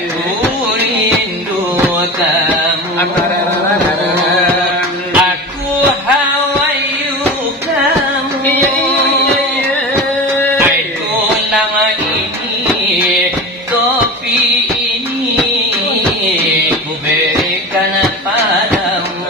Aku rindu kamu. Aku hawayu kamu. Tulang ini, topi ini, ku berikan padamu.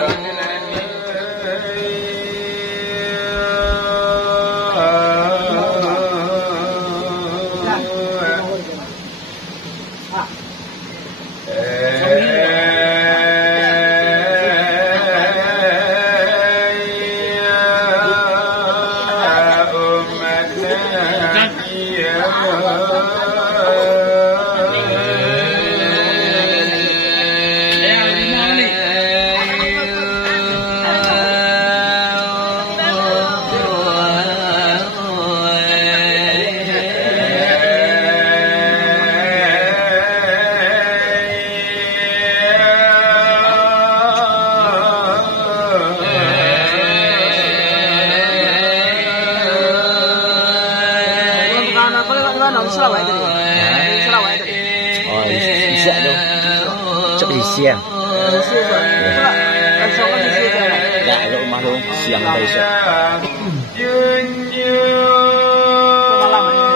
Bisa tu. Cok siang. Tak, kalau rumah tu siang sampai esok. Ya, sampai tanggal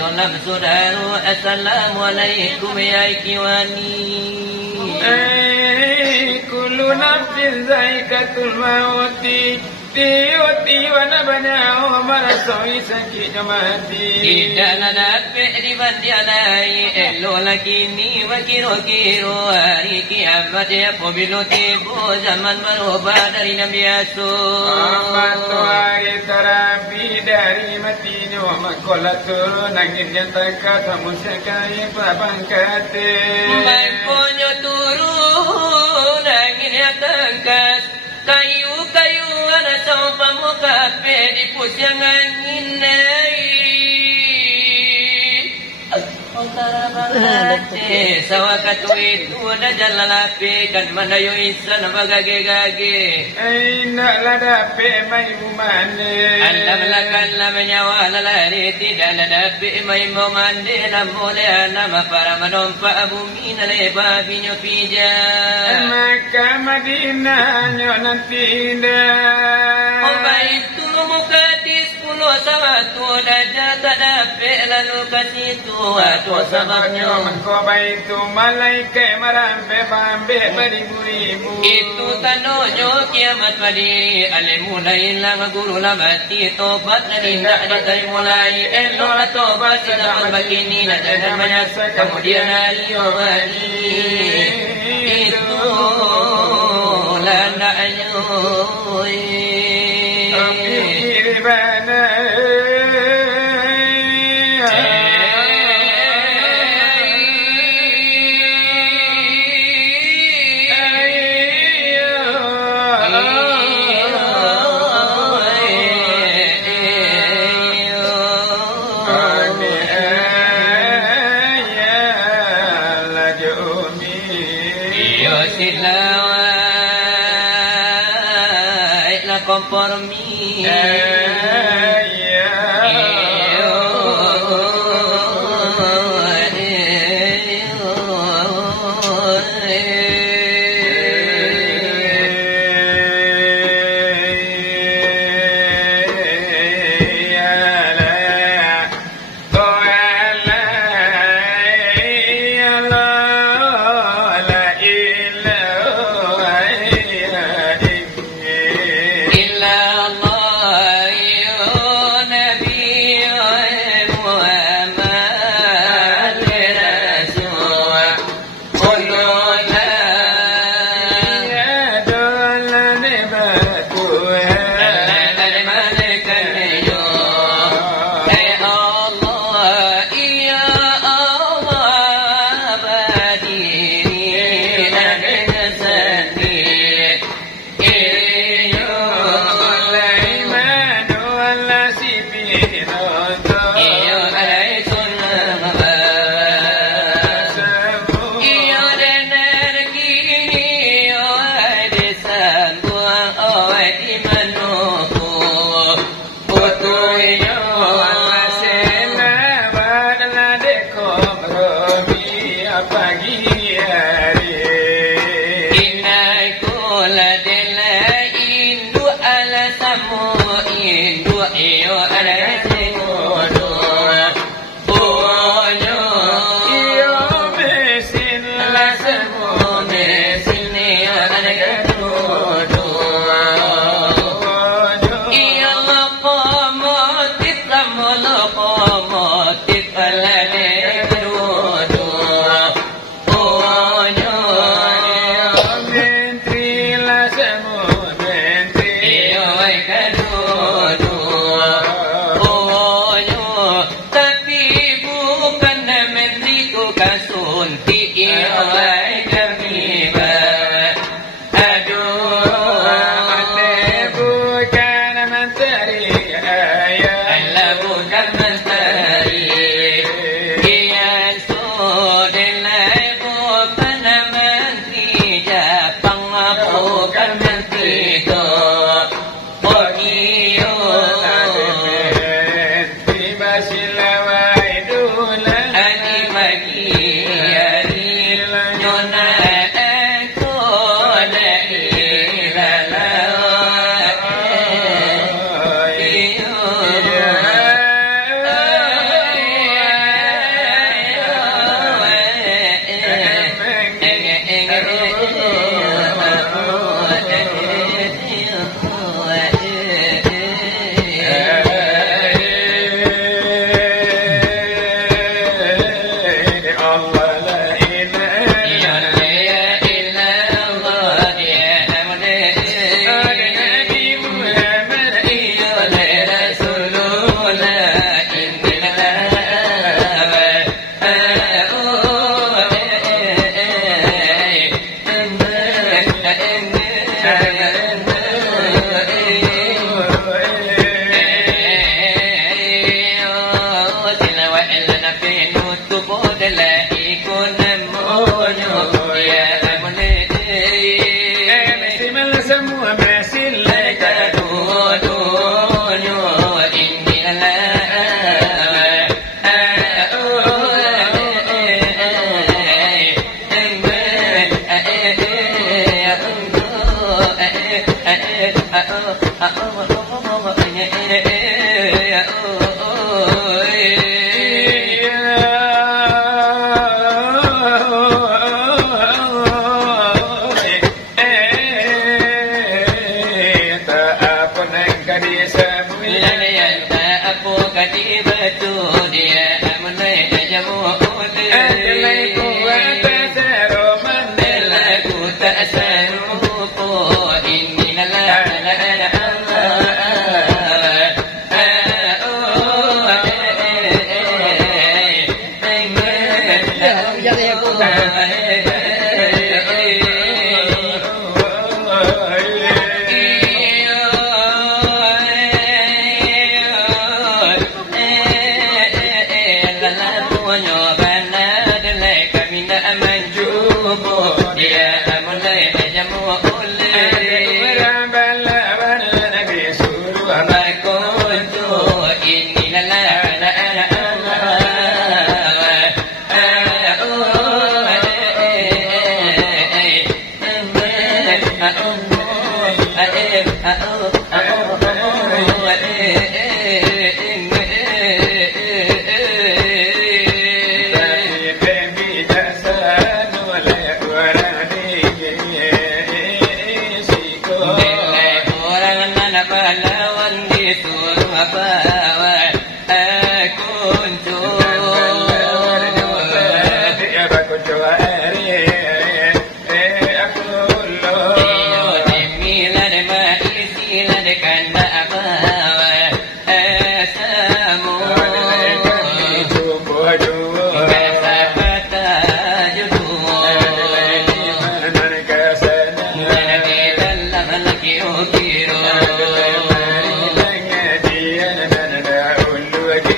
ตอนลำสุดารุอัสสลามุอะลัยกุมยาอิวานีกุลุนัฟซินไซกะตุลมาอุติติอุติวะนะบะนาอุมะรซออิสกิจมาติอิดะนะนะฟิริบัตยาไลเอลโลลากินีวะกิโรกิโรอาริกิอัมมะเตยะกุบิลุติบูzaman maruba dari Nabi Yusuf amatu aritarabi dari matinu makolatu nangin jantaka samusakai babangkate makonyo turun nangin jantaka kayu-kayu ana saupa mukape di pusyang angin sawakatu itu ada jalan api kan mana yo isan bagage-gage aina ladape mai mumane alam lakan lamanya lari tidak ladape mai mumane namole nama para manompa bumi nale babinyo pija maka Madinah nyo nantinda itu mukatis pulo sawatu daja tadape lalu kasitu atau sababnya mengko baitu malaikat marambe bambe beribu-ribu itu tandonyo kiamat berdiri alimulai lang guru lamati tobat tidak dari mulai elola tobat sedang begini dan menyasa kemudian hari itu landanya ribana por mí.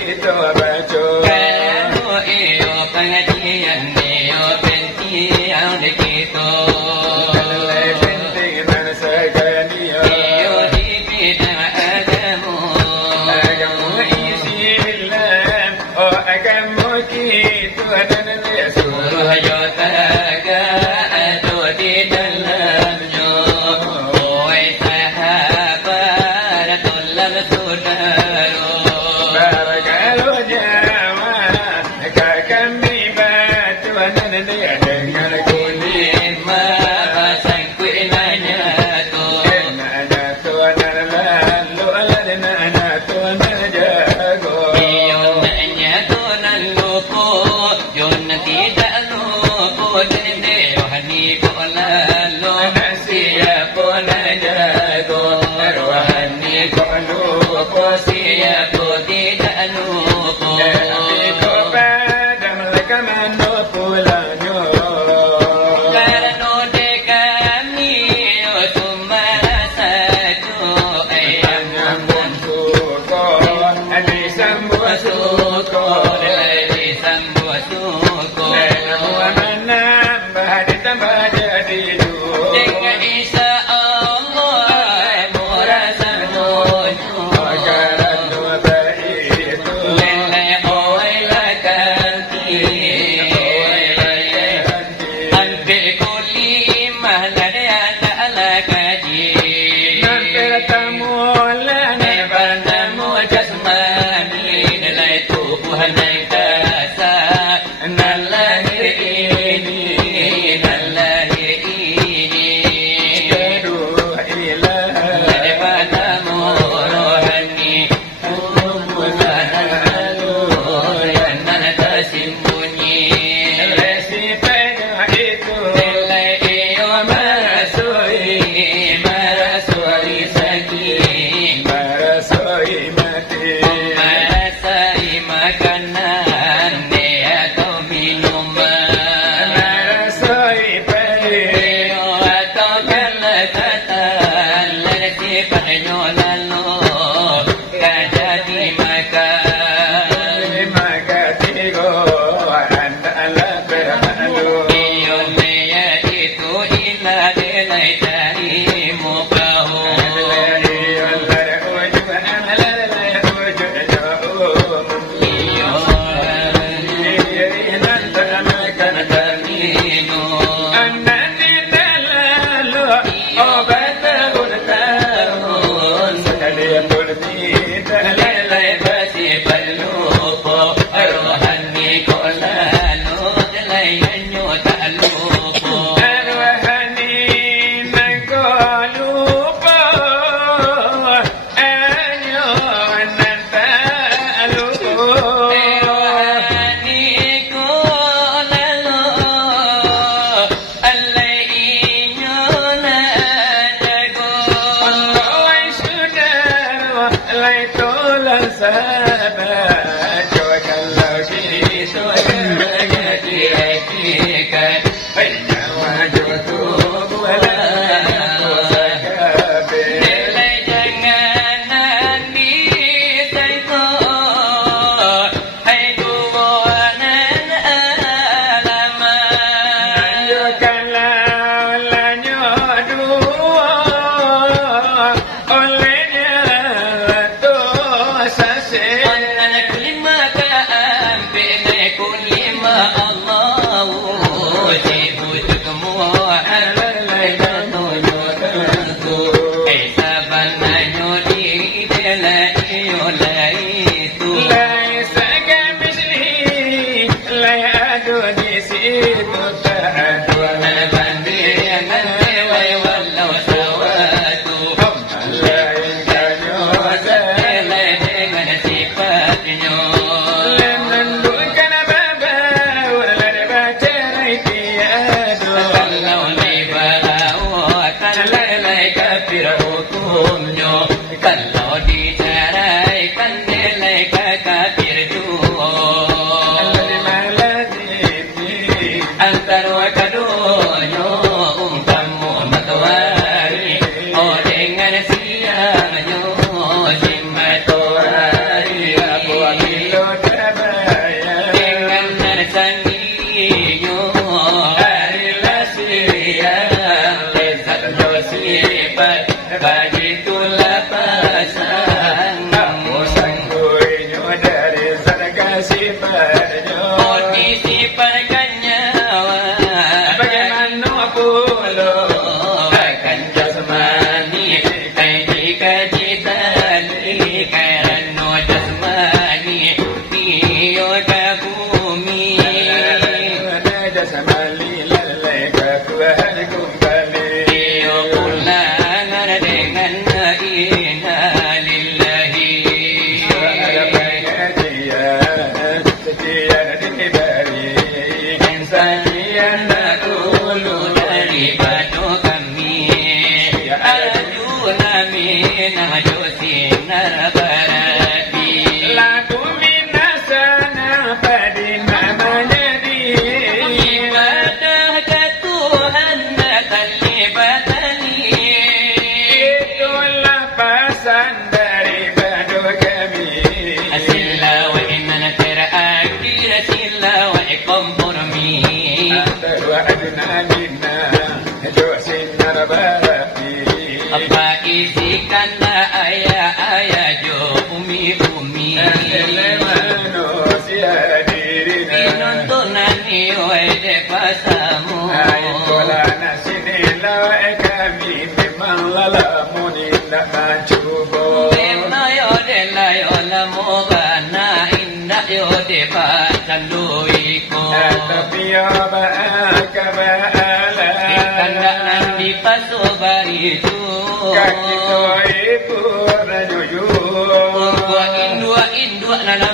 kita baca kalau iyo pengajian iyo penting di kita penting dan sekalian iyo di bidang agama Islam agama kita dan suruh yo taga ado di dalamnya oi sahabat tolong saudara Barakallahu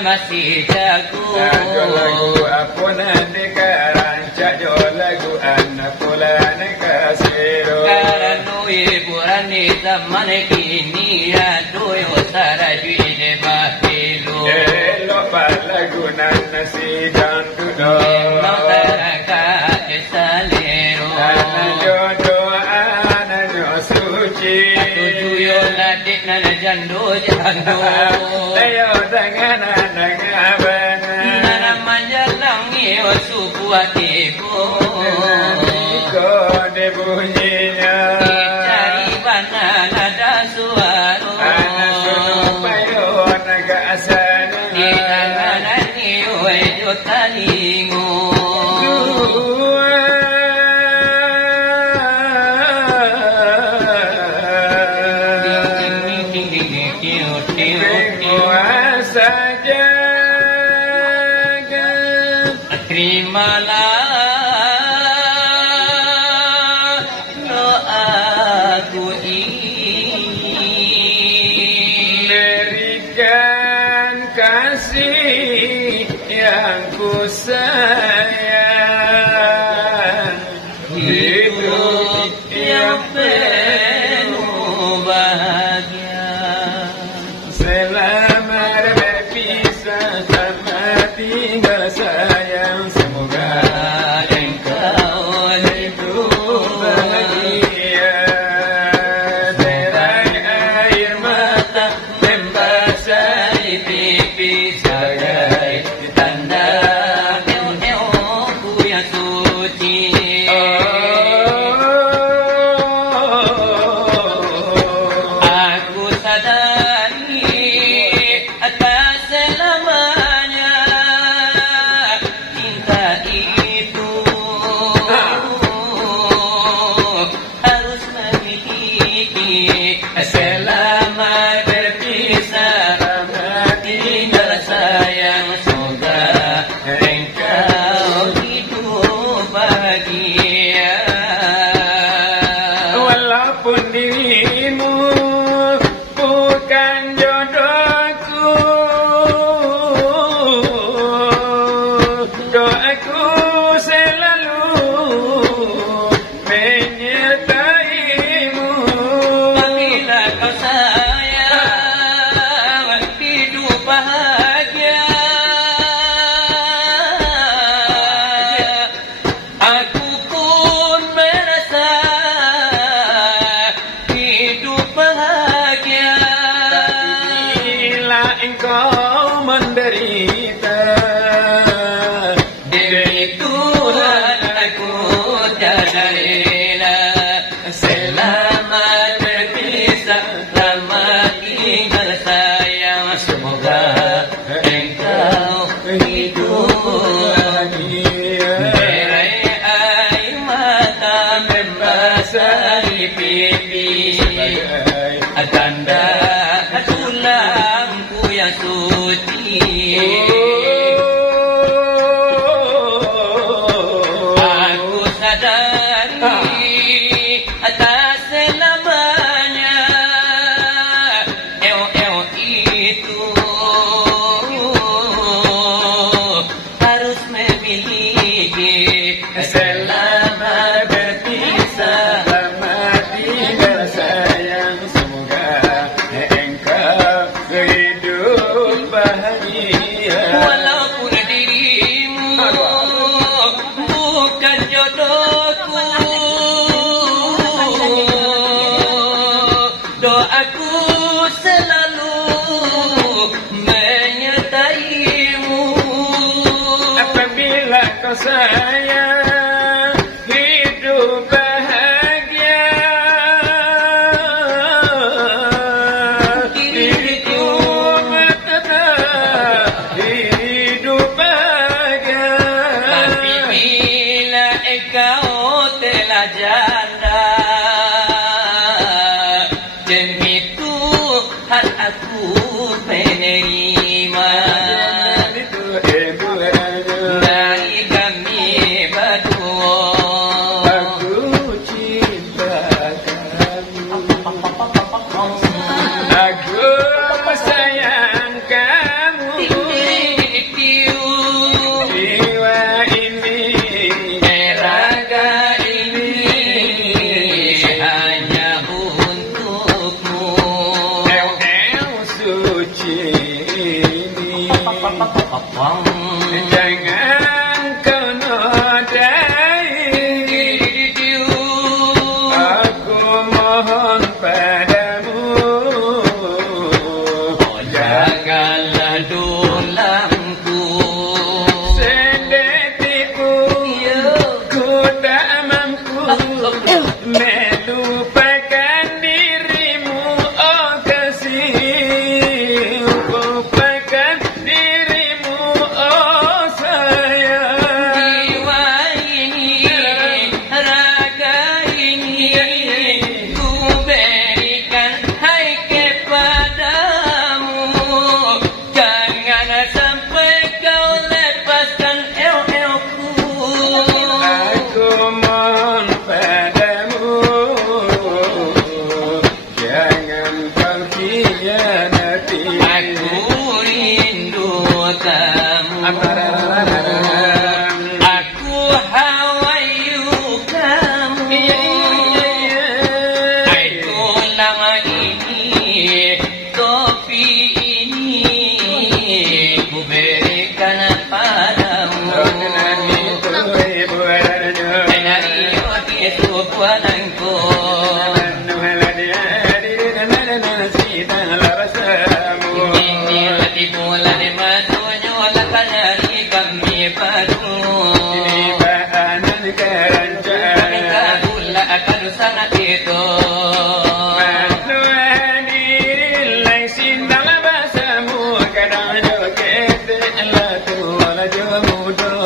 masih jago lagu apa nanti karancak jo lagu anak pulan kasiro karena hiburan di zaman kini aduh usara juide bakilu lupa lagu nasi jantu do masyarakat salero anak jodoh anak suci tujuh ladik nana jando ayo dengan anak abang nana manjalangi suku hatiku kau debunyinya cari mana nada suara anak supayo naga asana di tangan ni wejo talingo sayang hidup yang penuh bahagia selama berpisah sama tinggal sayang semoga engkau hidup bahagia derai air mata membasahi pipi sebagai tanda kita. Demi Tuhan aku tiada rela, selamat berpisah, selamat tinggal sayang. Semoga engkau hidup bahagia. berai air mata membasahi pipi, tanda tulangku yang suci. Aku sadari atas selamanya itu harus memiliki. Selamat berpisah, selamat tinggal sayang. Semoga engkau hidup bahagia. Walaupun dirimu bukan jodohku, doaku selalu menyertaimu. Apabila kau sayang hidup bahagia, diriku tetap hidup bahagia. Tapi bila engkau telah janda, demi Tuhan aku menerima dari kami berdua. Aku cinta kamu, aku sayang kamu. Jiwa ini, Raga ini hanya untukmu. suci ini. Jangan kau nodai, aku mohon padamu. Janganlah tulangku Sedetik pun ku tak mampu melupakan dirimu, oh kasih. Lupakan dirimu, oh sayang. jiwa ini, raga ini ku berikan hai kepadamu. Jangan sampai kau lepaskan el-elku. Aku mohon padamu, jangan kau khianati. Aku rindu kamu, aku hawayu kamu. Hai tulang ini, topi ini ku berikan padamu. Dari itu buananku, ini lagi bulan matunya walakan hari kami padu. Kagula akan sangat itu.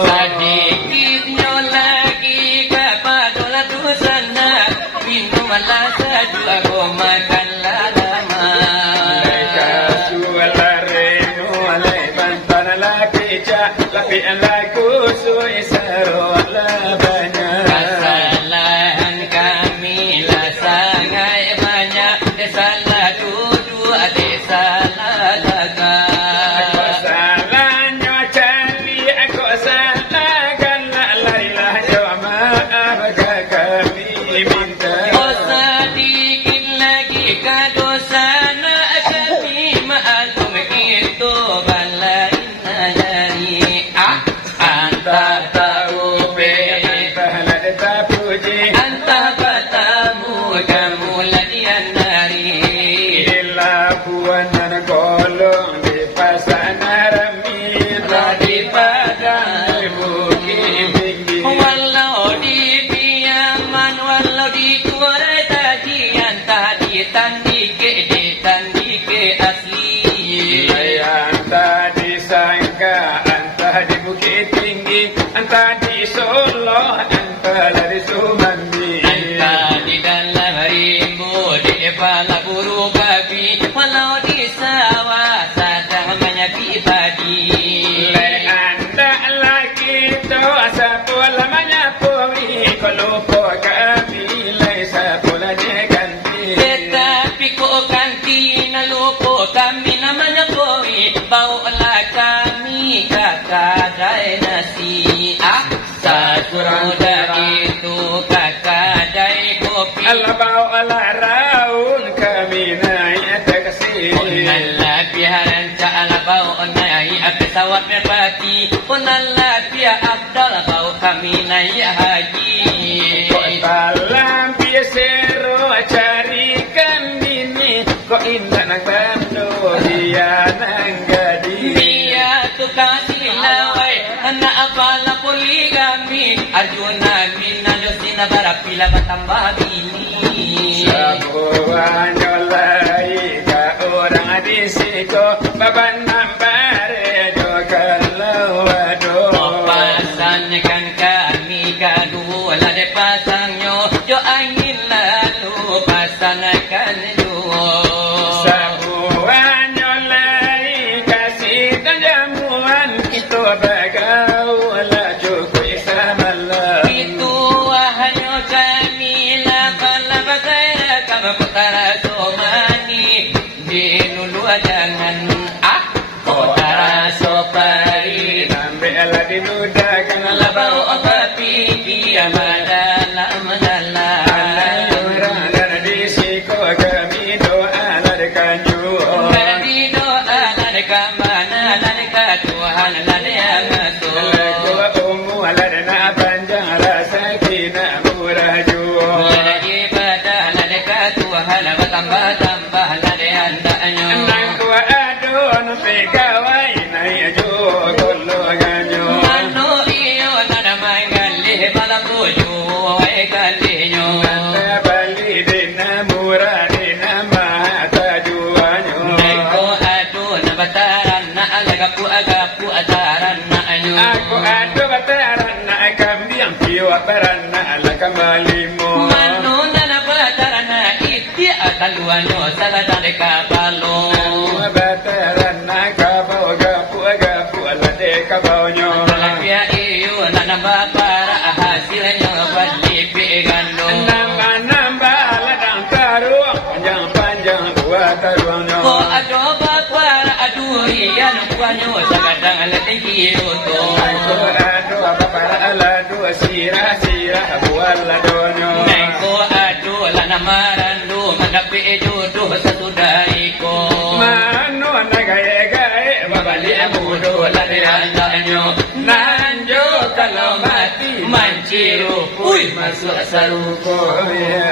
Sedikitnya lagi kepada dosana, minumanlah saju aku makanlah lama. Kesalahan kami lah sangat banyak, salah duduk, ada salah dagang. Oh sedikit lagi kadosana kami maafkan itu balain dari Anta di Bukit Tinggi, anta di Solo, anta dari Sumandi. Anta di dalam rimbu, di kepala buru babi, walau di sawah sedang menyapi padi. Le anda lagi tu asapola menyapuhi, kalau kami le sapola ganti. Tetapi kau ganti nalupo kami namanya koi, bawalah kami kakak dai nasi. Sasudah itu kakak dai kopi. Allah bawalah raun kami naik taksi. Punallah biharan ca'ala bawa naik pesawat merpati. Punallah biar Abdal bawa kami naik haji. Dalam biasero carikan ini, kok indah nak bantu dia nang gadi. Dia tu kasih lawai, anak apalah poligami. Arjuna mina josina barapila batambah bini. Sabuan jolai ka orang disiko, baban nambare do kalau ado. Pasankan kami kedua lah de pasangnya, jo angin lalu pasangan dua. Sabuan jolai kasih dan jamuan itu bagau lah cukup samalah. Itu hanya kami lah kalau bagai kamu putara somani di nulu jangan putara sopari. Bela di muda kanala bau Tapi dia madalah orang dari siko kami doa larikan juo. Kami doa ladeka mana ladeka Tuhan ladeka Tuhan. Lagu ungu ladana panjang rasa kina murah juo. Lagi pada ladeka Tuhan bertambah-tambah ladeka andaknya. Nang kuat adon pegawai naik juo kolo ganyo. Mano iyo nana mangalih balang tuju ay kalinyo. Bali dina murah dina mata juanyo. Neko ado na bataran na agapu ataran na anyo. Aku ado bataran na kambing piwa baran na ala kembali mo. Mano na bataran na iti ataluanyo sa ladang kapalo. Bataran na kabaw gapu ala de kabawnya. Talakya iyo na nabapara hasilnya palipigan lo. Nambah ladang taruang panjang dua taruangnya. Ko ado bapara adurian kuanyo sa kadang alating iyo to. Aku ado para ala dua sirah buat ladonyo. Neko ado lanamaran lo madapi jodoh sa sudai ko. Mano nagaye babali amudo Ladang-ladangnya nanjo kalau mati manciro, uy, masuk saruko ya.